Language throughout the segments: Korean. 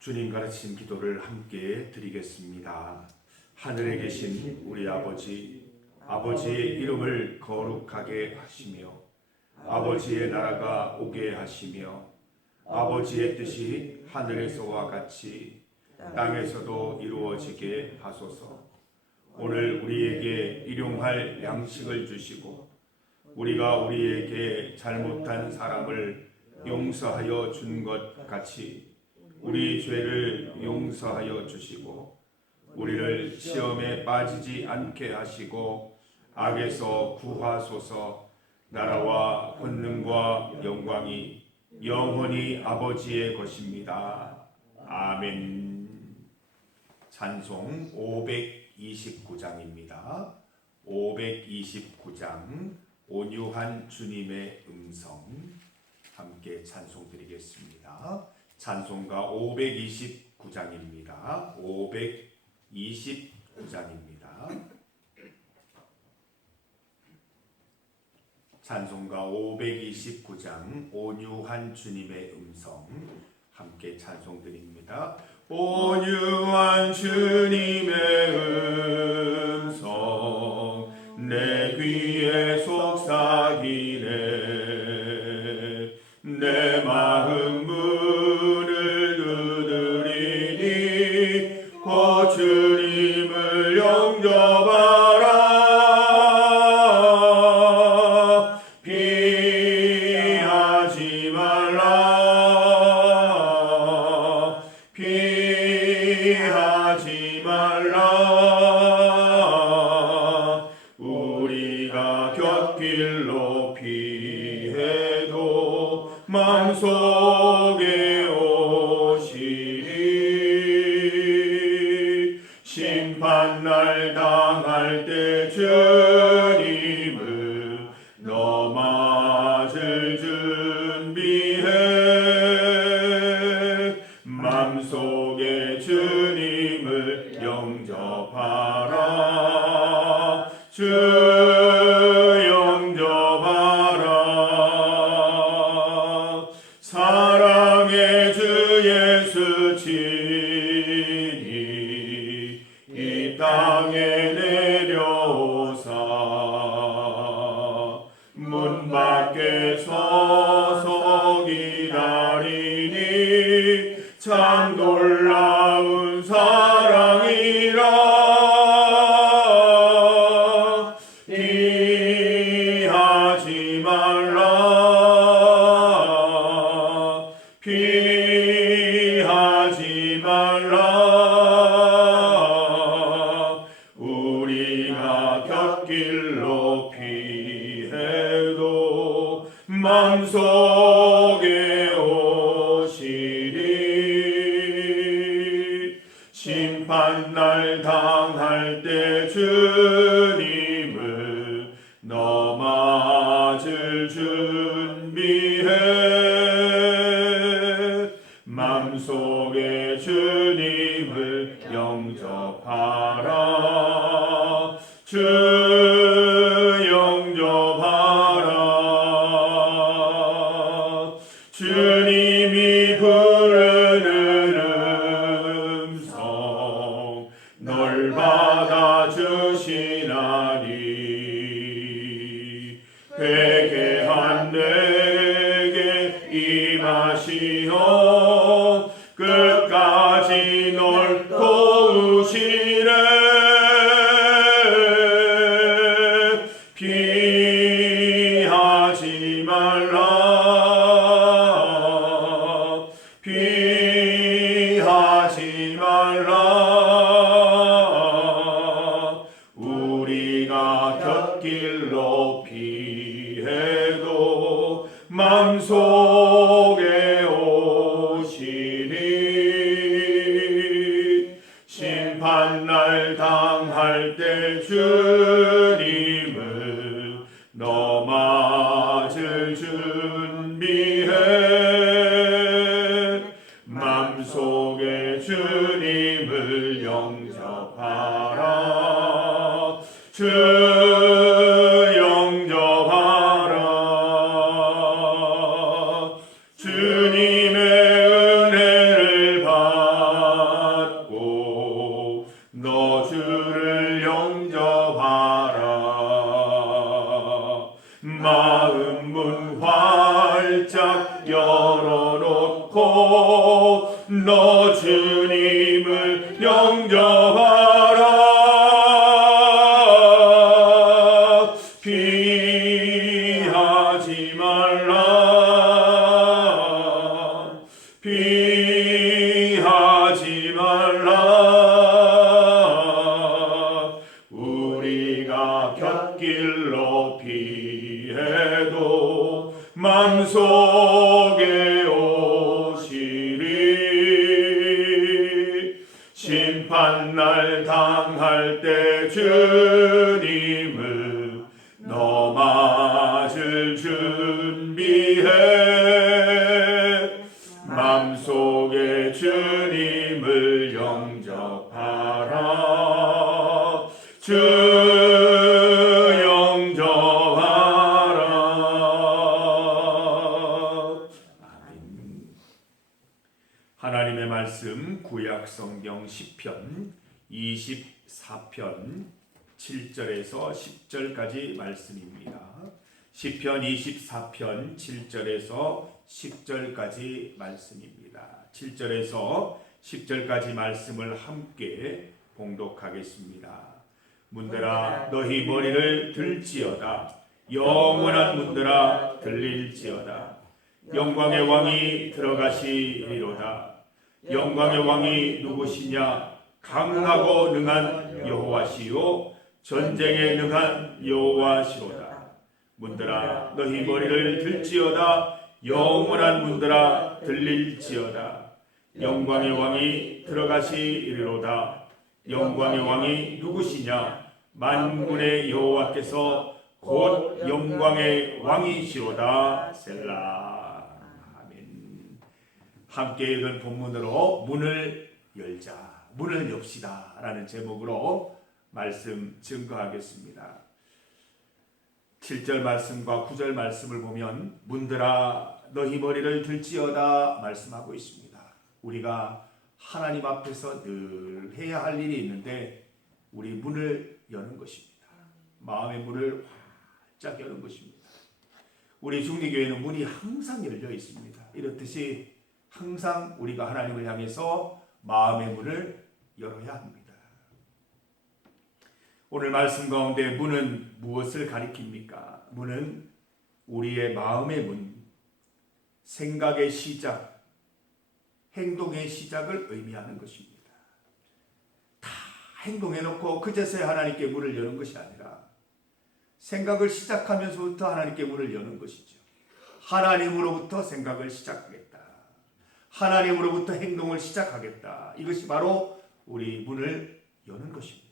주님 가르친 기도를 함께 드리겠습니다. 하늘에 계신 우리 아버지, 아버지의 이름을 거룩하게 하시며 아버지의 나라가 오게 하시며 아버지의 뜻이 하늘에서와 같이 땅에서도 이루어지게 하소서. 오늘 우리에게 일용할 양식을 주시고 우리가 우리에게 잘못한 사람을 용서하여 준 것 같이 우리 죄를 용서하여 주시고 우리를 시험에 빠지지 않게 하시고 악에서 구하소서. 나라와 권능과 영광이 영원히 아버지의 것입니다. 아멘. 찬송 529장입니다. 529장 온유한 주님의 음성 함께 찬송드리겠습니다. 찬송가 529장입니다. 529장입니다. 찬송가 529장 온유한 주님의 음성 함께 찬송드립니다. 온유한 주님의 음성 내 귀에 속삭이네. 내 마음 문을 두드리니 오 주님을 영접하라. 피하지 말라. 피하지 말라. 우리가 곁길로 피해도 마음속에 오시리. 심판날 당할 때 주님을 너 맞을 준비해. 맘속에 주님을 영접하라. 주 영접하라. 사랑의 주 예수 친히 이 땅에 내려오사 문 밖에 서서 기다리니 참 놀라운 사랑이라. 피하지 말라. 피하지 말라. 우리가 곁길로 피해도 맘속에 오시리. 심판날 당할 때 주님을 너 맞을 준비해. 맘속에 주님을 영접하라. 주 영접하라. 주님이 부르는 음성 널 받아주시나니. 회개한 내게 임하시어 끝까지 널 도우시네. 피하지 말라. 피하지 말라. 우리가 곁길로 피해도 맘속에 오시니. 심판날 당할 때 주님을 너 맞을 준비해. 맘속에 주님을 영접하라. 주 영접하라. 주님의 은혜를 받아 너 주님을 영접하라. 피하지 말라. 피하지 말라. 우리가 곁길로 피해도 맘속에 오시리. 심판날 당할 때 주님을 너 맞을 준비해. 맘속에 주님을 영접하라. 주 영접하라. 아멘. 하나님의 말씀 구약성경 시편 24편 7절에서 10절까지 말씀입니다. 시편 24편 7절에서 10절까지 말씀입니다. 7절에서 10절까지 말씀을 함께 봉독하겠습니다. 문들아 너희 머리를 들지어다. 영원한 문들아 들릴지어다. 영광의 왕이 들어가시리로다. 영광의 왕이 누구시냐? 강하고 능한 여호와시요 전쟁에 능한 여호와시로다. 문들아 너희 머리를 들지어다. 영원한 문들아 들릴지어다. 영광의 왕이 들어가시리로다. 영광의 왕이 누구시냐? 만군의 여호와께서 곧 영광의 왕이시로다. 셀라. 아멘. 함께 읽은 본문으로 문을 열자, 문을 엽시다 라는 제목으로 말씀 증거하겠습니다. 7절 말씀과 9절 말씀을 보면 문들아 너희 머리를 들지어다 말씀하고 있습니다. 우리가 하나님 앞에서 늘 해야 할 일이 있는데 우리 문을 여는 것입니다. 마음의 문을 활짝 여는 것입니다. 우리 중리교회는 문이 항상 열려 있습니다. 이렇듯이 항상 우리가 하나님을 향해서 마음의 문을 열어야 합니다. 오늘 말씀 가운데 문은 무엇을 가리킵니까? 문은 우리의 마음의 문, 생각의 시작, 행동의 시작을 의미하는 것입니다. 다 행동해놓고 그제서야 하나님께 문을 여는 것이 아니라 생각을 시작하면서부터 하나님께 문을 여는 것이죠. 하나님으로부터 생각을 시작하겠다. 하나님으로부터 행동을 시작하겠다. 이것이 바로 우리 문을 여는 것입니다.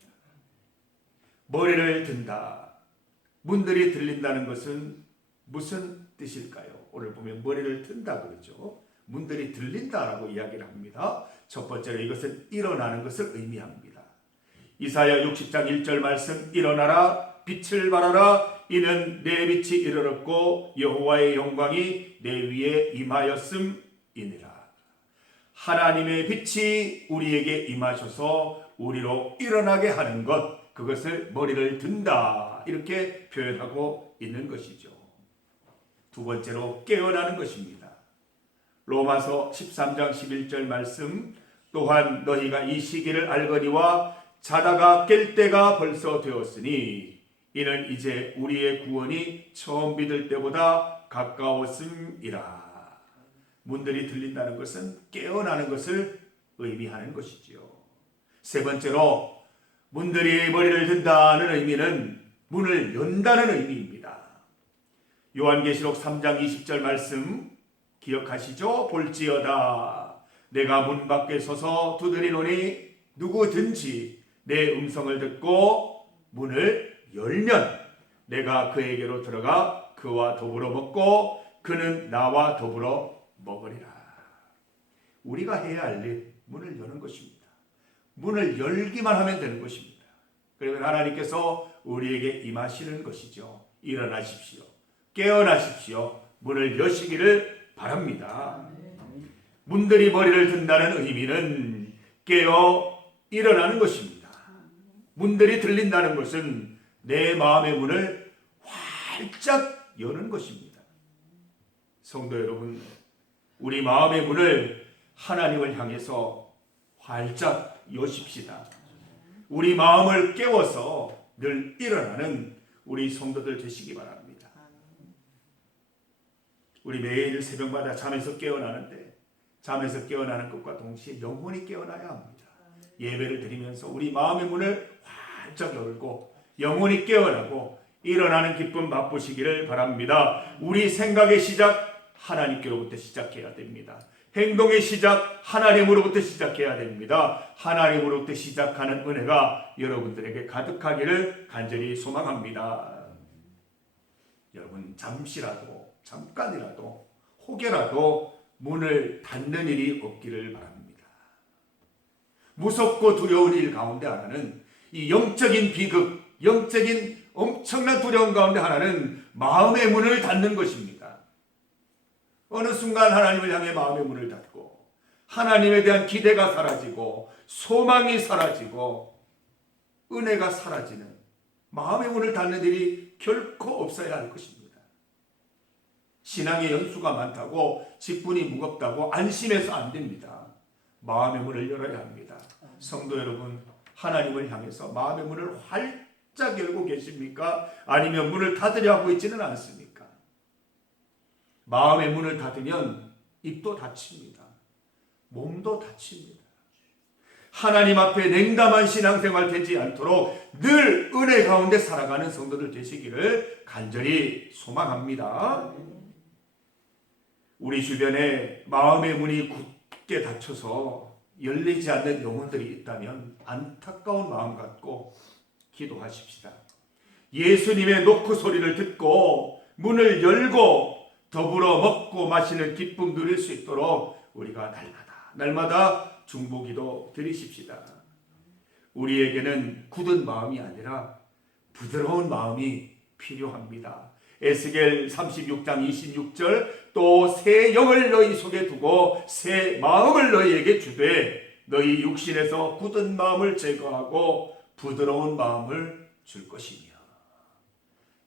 머리를 든다. 문들이 들린다는 것은 무슨 뜻일까요? 오늘 보면 머리를 든다 그러죠. 문들이 들린다라고 이야기를 합니다. 첫 번째로 이것은 일어나는 것을 의미합니다. 이사야 60장 1절 말씀 일어나라 빛을 발하라 이는 내 빛이 이르렀고 여호와의 영광이 내 위에 임하였음이니라. 하나님의 빛이 우리에게 임하셔서 우리로 일어나게 하는 것, 그것을 머리를 든다 이렇게 표현하고 있는 것이죠. 두 번째로 깨어나는 것입니다. 로마서 13장 11절 말씀 또한 너희가 이 시기를 알거니와 자다가 깰 때가 벌써 되었으니 이는 이제 우리의 구원이 처음 믿을 때보다 가까웠음이라. 문들이 들린다는 것은 깨어나는 것을 의미하는 것이지요. 세 번째로 문들이 머리를 든다는 의미는 문을 연다는 의미입니다. 요한계시록 3장 20절 말씀 기억하시죠? 볼지어다 내가 문 밖에 서서 두드리노니 누구든지 내 음성을 듣고 문을 열면 내가 그에게로 들어가 그와 더불어 먹고 그는 나와 더불어 먹으리라. 우리가 해야 할 일, 문을 여는 것입니다. 문을 열기만 하면 되는 것입니다. 그러면 하나님께서 우리에게 임하시는 것이죠. 일어나십시오. 깨어나십시오. 문을 여시기를 바랍니다. 문들이 머리를 든다는 의미는 깨어 일어나는 것입니다. 문들이 들린다는 것은 내 마음의 문을 활짝 여는 것입니다. 성도 여러분, 우리 마음의 문을 하나님을 향해서 활짝 여십시다. 우리 마음을 깨워서 늘 일어나는 우리 성도들 되시기 바랍니다. 우리 매일 새벽마다 잠에서 깨어나는데 잠에서 깨어나는 것과 동시에 영혼이 깨어나야 합니다. 예배를 드리면서 우리 마음의 문을 활짝 열고 영혼이 깨어나고 일어나는 기쁨 맛보시기를 바랍니다. 우리 생각의 시작 하나님께로부터 시작해야 됩니다. 행동의 시작 하나님으로부터 시작해야 됩니다. 하나님으로부터 시작하는 은혜가 여러분들에게 가득하기를 간절히 소망합니다. 여러분 잠시라도 잠깐이라도 혹여라도 문을 닫는 일이 없기를 바랍니다. 무섭고 두려운 일 가운데 하나는 이 영적인 비극, 영적인 엄청난 두려움 가운데 하나는 마음의 문을 닫는 것입니다. 어느 순간 하나님을 향해 마음의 문을 닫고 하나님에 대한 기대가 사라지고 소망이 사라지고 은혜가 사라지는 마음의 문을 닫는 일이 결코 없어야 할 것입니다. 신앙의 연수가 많다고 직분이 무겁다고 안심해서 안 됩니다. 마음의 문을 열어야 합니다. 성도 여러분, 하나님을 향해서 마음의 문을 활짝 열고 계십니까? 아니면 문을 닫으려 하고 있지는 않습니까? 마음의 문을 닫으면 입도 닫힙니다. 몸도 닫힙니다. 하나님 앞에 냉담한 신앙생활 되지 않도록 늘 은혜 가운데 살아가는 성도들 되시기를 간절히 소망합니다. 우리 주변에 마음의 문이 굳게 닫혀서 열리지 않는 영혼들이 있다면 안타까운 마음 갖고 기도하십시다. 예수님의 노크 소리를 듣고 문을 열고 더불어 먹고 마시는 기쁨 누릴 수 있도록 우리가 날마다 중보기도 드리십시다. 우리에게는 굳은 마음이 아니라 부드러운 마음이 필요합니다. 에스겔 36장 26절 또 새 영을 너희 속에 두고 새 마음을 너희에게 주되 너희 육신에서 굳은 마음을 제거하고 부드러운 마음을 줄 것이며.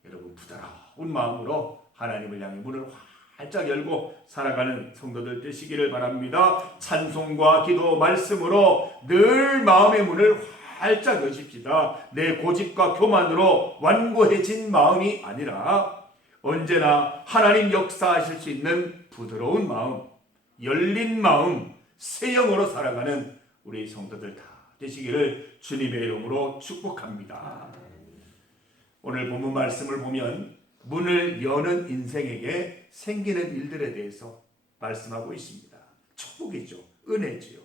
여러분 부드러운 마음으로 하나님을 향해 문을 활짝 열고 살아가는 성도들 되시기를 바랍니다. 찬송과 기도 말씀으로 늘 마음의 문을 활짝 여십시다. 내 고집과 교만으로 완고해진 마음이 아니라 언제나 하나님 역사하실 수 있는 부드러운 마음, 열린 마음, 새 영으로 살아가는 우리 성도들 다 되시기를 주님의 이름으로 축복합니다. 오늘 본문 말씀을 보면 문을 여는 인생에게 생기는 일들에 대해서 말씀하고 있습니다. 축복이죠. 은혜지요.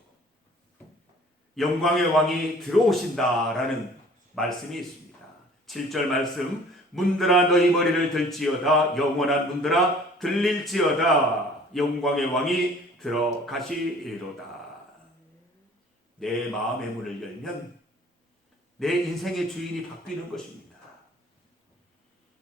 영광의 왕이 들어오신다라는 말씀이 있습니다. 7절 말씀 문들아 너희 머리를 들지어다 영원한 문들아 들릴지어다 영광의 왕이 들어가시리로다. 내 마음의 문을 열면 내 인생의 주인이 바뀌는 것입니다.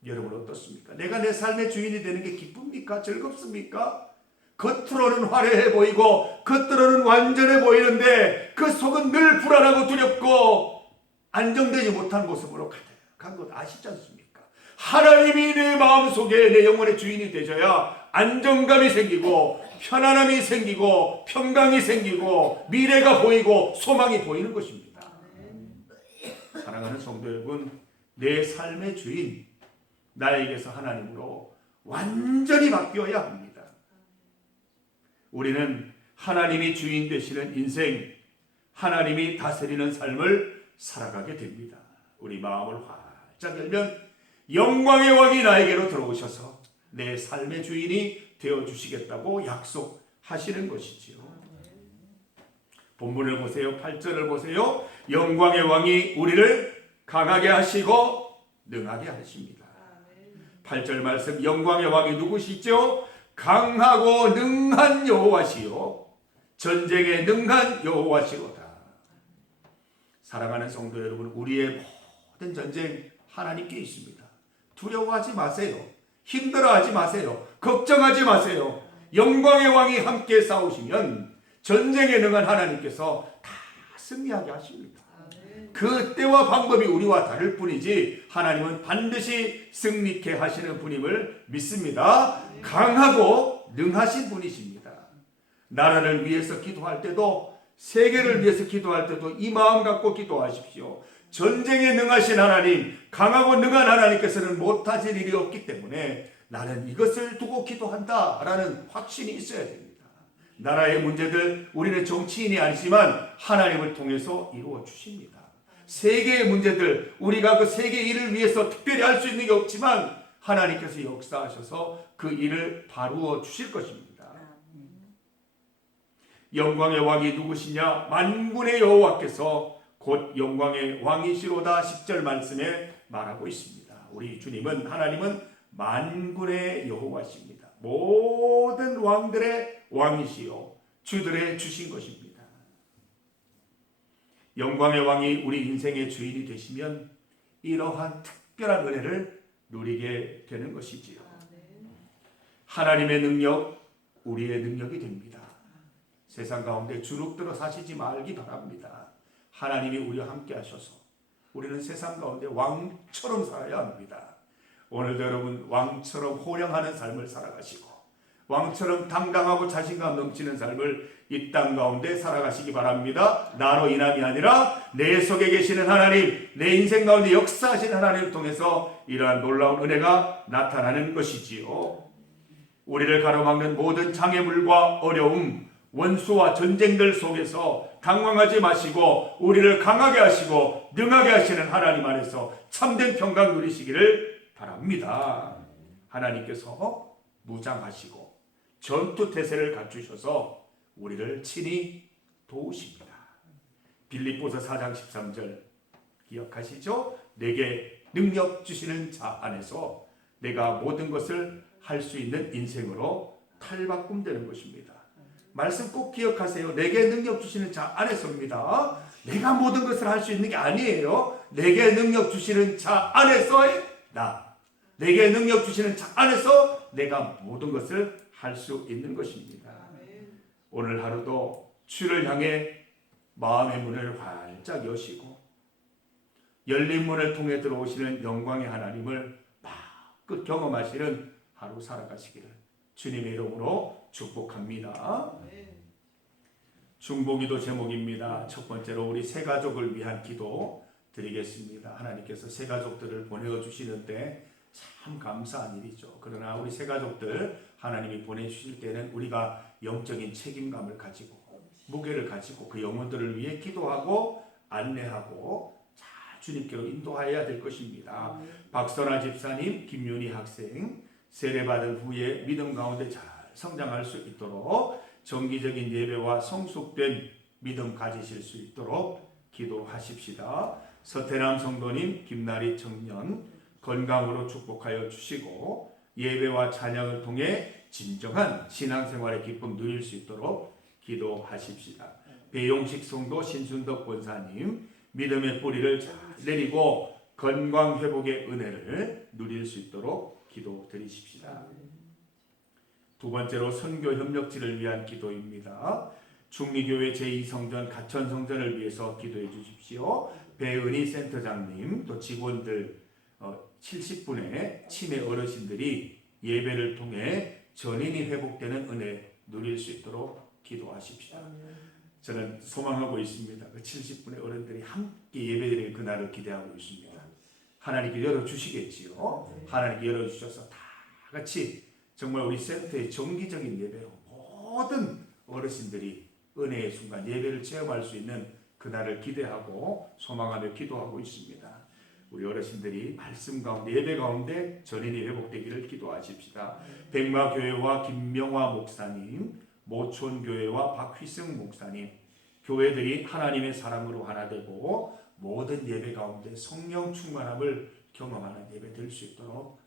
여러분 어떻습니까? 내가 내 삶의 주인이 되는 게 기쁩니까? 즐겁습니까? 겉으로는 화려해 보이고 겉으로는 완전해 보이는데 그 속은 늘 불안하고 두렵고 안정되지 못한 모습으로 가득한 것 아시지 않습니까? 하나님이 내 마음속에 내 영혼의 주인이 되셔야 안정감이 생기고 편안함이 생기고 평강이 생기고 미래가 보이고 소망이 보이는 것입니다. 사랑하는 성도 여러분, 내 삶의 주인 나에게서 하나님으로 완전히 바뀌어야 합니다. 우리는 하나님이 주인 되시는 인생, 하나님이 다스리는 삶을 살아가게 됩니다. 우리 마음을 활짝 열면 영광의 왕이 나에게로 들어오셔서 내 삶의 주인이 되어주시겠다고 약속하시는 것이지요. 본문을 보세요. 8절을 보세요. 영광의 왕이 우리를 강하게 하시고 능하게 하십니다. 8절 말씀 영광의 왕이 누구시죠? 강하고 능한 여호와시요 전쟁에 능한 여호와시로다. 사랑하는 성도 여러분, 우리의 모든 전쟁 하나님께 있습니다. 두려워하지 마세요. 힘들어하지 마세요. 걱정하지 마세요. 영광의 왕이 함께 싸우시면 전쟁에 능한 하나님께서 다 승리하게 하십니다. 그 때와 방법이 우리와 다를 뿐이지 하나님은 반드시 승리케 하시는 분임을 믿습니다. 강하고 능하신 분이십니다. 나라를 위해서 기도할 때도, 세계를 위해서 기도할 때도 이 마음 갖고 기도하십시오. 전쟁에 능하신 하나님, 강하고 능한 하나님께서는 못하실 일이 없기 때문에 나는 이것을 두고 기도한다라는 확신이 있어야 됩니다. 나라의 문제들, 우리는 정치인이 아니지만 하나님을 통해서 이루어 주십니다. 세계의 문제들, 우리가 그 세계 일을 위해서 특별히 할 수 있는 게 없지만 하나님께서 역사하셔서 그 일을 바루어 주실 것입니다. 영광의 왕이 누구시냐? 만군의 여호와께서 곧 영광의 왕이시로다. 10절 말씀에 말하고 있습니다. 우리 주님은, 하나님은 만군의 여호와십니다. 모든 왕들의 왕이시요 주들의 주신 것입니다. 영광의 왕이 우리 인생의 주인이 되시면 이러한 특별한 은혜를 누리게 되는 것이지요. 하나님의 능력, 우리의 능력이 됩니다. 세상 가운데 주눅들어 사시지 말기 바랍니다. 하나님이 우리와 함께 하셔서 우리는 세상 가운데 왕처럼 살아야 합니다. 오늘도 여러분 왕처럼 호령하는 삶을 살아가시고 왕처럼 당당하고 자신감 넘치는 삶을 이 땅 가운데 살아가시기 바랍니다. 나로 인함이 아니라 내 속에 계시는 하나님, 내 인생 가운데 역사하시는 하나님을 통해서 이러한 놀라운 은혜가 나타나는 것이지요. 우리를 가로막는 모든 장애물과 어려움, 원수와 전쟁들 속에서 당황하지 마시고 우리를 강하게 하시고 능하게 하시는 하나님 안에서 참된 평강 누리시기를 바랍니다. 하나님께서 무장하시고 전투 태세를 갖추셔서 우리를 친히 도우십니다. 빌립보서 4장 13절 기억하시죠? 내게 능력 주시는 자 안에서 내가 모든 것을 할 수 있는 인생으로 탈바꿈되는 것입니다. 말씀 꼭 기억하세요. 내게 능력 주시는 자 안에서입니다. 내가 모든 것을 할 수 있는 게 아니에요. 내게 능력 주시는 자 안에서의 나. 내게 능력 주시는 자 안에서 내가 모든 것을 할 수 있는 것입니다. 오늘 하루도 주를 향해 마음의 문을 활짝 여시고 열린 문을 통해 들어오시는 영광의 하나님을 마음껏 경험하시는 하루 살아가시기를 주님의 이름으로 축복합니다. 중보기도 제목입니다. 첫 번째로 우리 새 가족을 위한 기도 드리겠습니다. 하나님께서 새 가족들을 보내어 주시는데 참 감사한 일이죠. 그러나 우리 새 가족들 하나님이 보내주실 때는 우리가 영적인 책임감을 가지고 무게를 가지고 그 영혼들을 위해 기도하고 안내하고 잘 주님께로 인도하여야 될 것입니다. 박선아 집사님, 김윤희 학생 세례받은 후에 믿음 가운데 잘 성장할 수 있도록 정기적인 예배와 성숙된 믿음 가지실 수 있도록 기도하십시다. 서태남 성도님, 김나리 청년 건강으로 축복하여 주시고 예배와 찬양을 통해 진정한 신앙생활의 기쁨 누릴 수 있도록 기도하십시다. 배용식 성도, 신순덕 권사님 믿음의 뿌리를 잘 내리고 건강 회복의 은혜를 누릴 수 있도록 기도드리십시다. 두 번째로 선교 협력지를 위한 기도입니다. 중리교회 제2성전 가천성전을 위해서 기도해 주십시오. 배은희 센터장님 또 직원들 70분의 치매 어르신들이 예배를 통해 전인이 회복되는 은혜 누릴 수 있도록 기도하십시다. 저는 소망하고 있습니다. 그 70분의 어른들이 함께 예배드리는 그날을 기대하고 있습니다. 하나님께 열어주시겠지요. 하나님께 열어주셔서 다 같이 정말 우리 센터의 정기적인 예배로 모든 어르신들이 은혜의 순간 예배를 체험할 수 있는 그날을 기대하고 소망하며 기도하고 있습니다. 우리 어르신들이 말씀 가운데 예배 가운데 전인이 회복되기를 기도하십시다. 백마교회와 김명화 목사님, 모촌교회와 박휘승 목사님 교회들이 하나님의 사랑으로 하나 되고 모든 예배 가운데 성령 충만함을 경험하는 예배 될 수 있도록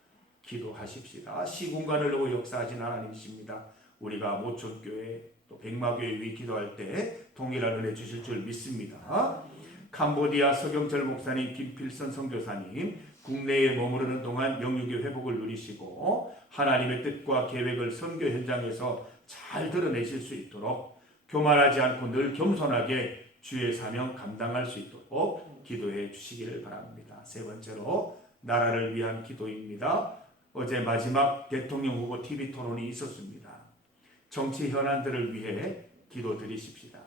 기도하십시다. 시공간을 두고 역사하신 하나님이십니다. 우리가 모촌교회 또 백마교회 위 기도할 때 동일한 은혜 주실 줄 믿습니다. 캄보디아 서경철 목사님, 김필선 선교사님 국내에 머무르는 동안 영육의 회복을 누리시고 하나님의 뜻과 계획을 선교 현장에서 잘 드러내실 수 있도록 교만하지 않고 늘 겸손하게 주의 사명 감당할 수 있도록 기도해 주시기를 바랍니다. 세 번째로 나라를 위한 기도입니다. 어제 마지막 대통령 후보 TV 토론이 있었습니다. 정치 현안들을 위해 기도드리십시다.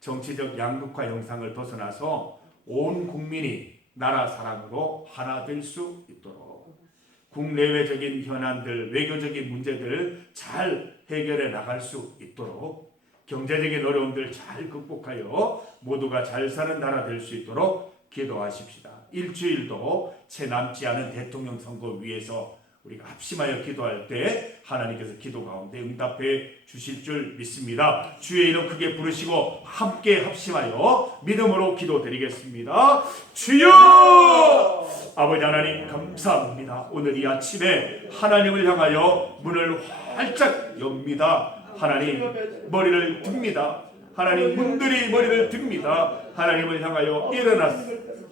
정치적 양극화 형상을 벗어나서 온 국민이 나라 사랑으로 하나 될 수 있도록 국내외적인 현안들, 외교적인 문제들 잘 해결해 나갈 수 있도록 경제적인 어려움들 잘 극복하여 모두가 잘 사는 나라 될 수 있도록 기도하십시다. 일주일도 채 남지 않은 대통령 선거 위해서 우리가 합심하여 기도할 때 하나님께서 기도 가운데 응답해 주실 줄 믿습니다. 주의 이름 크게 부르시고 함께 합심하여 믿음으로 기도드리겠습니다. 주여! 아버지 하나님 감사합니다. 오늘 이 아침에 하나님을 향하여 문을 활짝 엽니다. 하나님 머리를 듭니다. 하나님 문들이 머리를 듭니다. 하나님을 향하여 일어나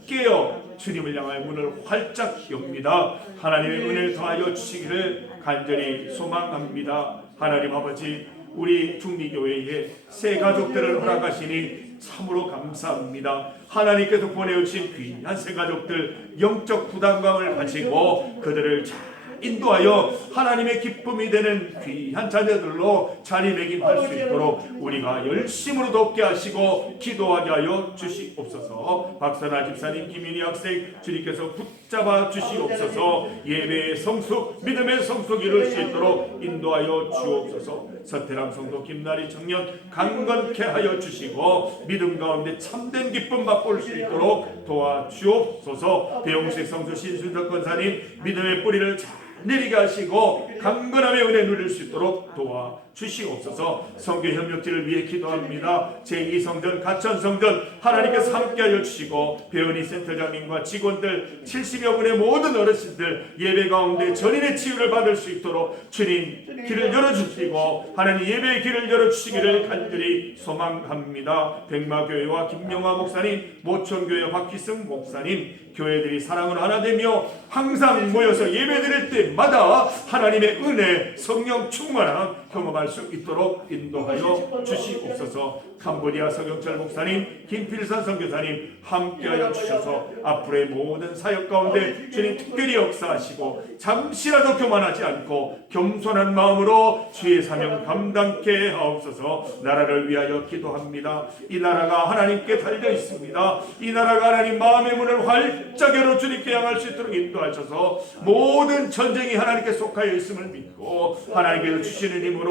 깨어 주님을 향하여 문을 활짝 엽니다. 하나님의 은혜를 더하여 주시기를 간절히 소망합니다. 하나님 아버지, 우리 중미교회에 새 가족들을 허락하시니 참으로 감사합니다. 하나님께서 보내주신 귀한 새 가족들 영적 부담감을 가지고 그들을 잘 인도하여 하나님의 기쁨이 되는 귀한 자녀들로 자리매김할 수 있도록 우리가 열심으로 돕게 하시고 기도하게 하여 주시옵소서. 박선아 집사님, 김윤희 학생 주님께서 붙잡아 주시옵소서. 예배의 성숙, 믿음의 성숙 이룰 수 있도록 인도하여 주옵소서. 서태람 성도, 김나리 청년 강건케 하여 주시고 믿음 가운데 참된 기쁨 맛볼 수 있도록 도와주옵소서. 배용식 성도, 신순덕 권사님 믿음의 뿌리를 잘 내리게 하시고 강건함의 은혜 누릴 수 있도록 도와주시옵소서. 선교 협력지를 위해 기도합니다. 제2성전, 가천성전 하나님께서 함께하여 주시고 배은희 센터장님과 직원들 70여 분의 모든 어르신들 예배 가운데 전인의 치유를 받을 수 있도록 주님 길을 열어주시고 하나님 예배의 길을 열어주시기를 간절히 소망합니다. 백마교회와 김명화 목사님, 모천교회 박희승 목사님, 교회들이 사랑으로 하나 되며 항상 모여서 예배드릴 때마다 하나님의 은혜, 성령 충만함 경험할 수 있도록 인도하여 주시옵소서. 캄보디아 서경철 목사님, 김필산 선교사님 함께하여 주셔서 앞으로의 모든 사역 가운데 주님 특별히 역사하시고 잠시라도 교만하지 않고 겸손한 마음으로 주의 사명 감당케 하옵소서. 나라를 위하여 기도합니다. 이 나라가 하나님께 달려 있습니다. 이 나라가 하나님 마음의 문을 활짝 열어 주님께 향할 수 있도록 인도하셔서 모든 전쟁이 하나님께 속하여 있음을 믿고 하나님께서 주시는 힘으로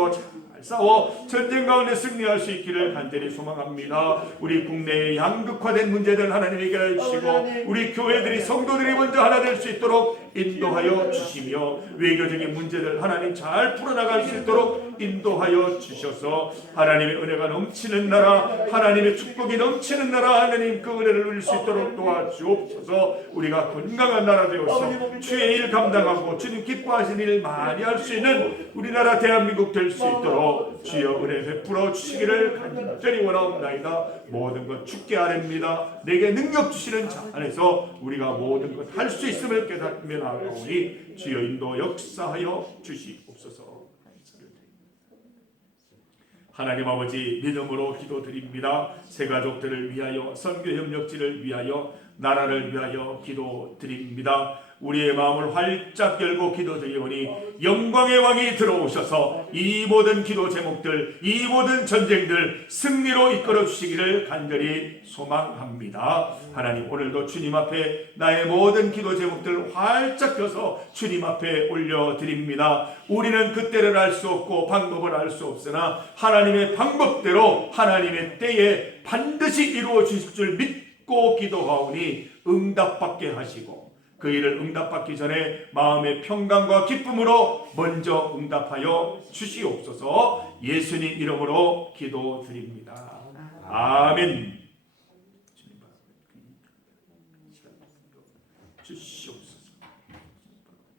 싸워 전쟁 가운데 승리할 수 있기를 간절히 소망합니다. 우리 국내의 양극화된 문제들 하나님 해결해 주시고 우리 교회들이 성도들이 먼저 하나 될 수 있도록 인도하여 주시며 외교적인 문제들 하나님 잘 풀어나갈 수 있도록 인도하여 주셔서 하나님의 은혜가 넘치는 나라, 하나님의 축복이 넘치는 나라, 하나님 그 은혜를 누릴 수 있도록 도와주옵소서. 우리가 건강한 나라 되어서 주의 일 감당하고 주님 기뻐하시는 일 많이 할 수 있는 우리나라 대한민국 될 수 있도록 주여 은혜 베풀어 주시기를 간절히 원하옵나이다. 모든 것 주께 아뢰옵니다. 내게 능력 주시는 자 안에서 우리가 모든 것 할 수 있음을 깨닫며 나아가오니 주여 인도 역사하여 주시옵소서. 하나님 아버지, 믿음으로 기도드립니다. 새 가족들을 위하여, 선교협력지를 위하여, 나라를 위하여 기도드립니다. 우리의 마음을 활짝 열고 기도드리오니 영광의 왕이 들어오셔서 이 모든 기도 제목들, 이 모든 전쟁들 승리로 이끌어 주시기를 간절히 소망합니다. 하나님, 오늘도 주님 앞에 나의 모든 기도 제목들 활짝 펴서 주님 앞에 올려드립니다. 우리는 그때를 알 수 없고 방법을 알 수 없으나 하나님의 방법대로 하나님의 때에 반드시 이루어 주실 줄 믿고 기도하오니 응답받게 하시고 그 일을 응답받기 전에 마음의 평강과 기쁨으로 먼저 응답하여 주시옵소서. 예수님 이름으로 기도드립니다. 아멘.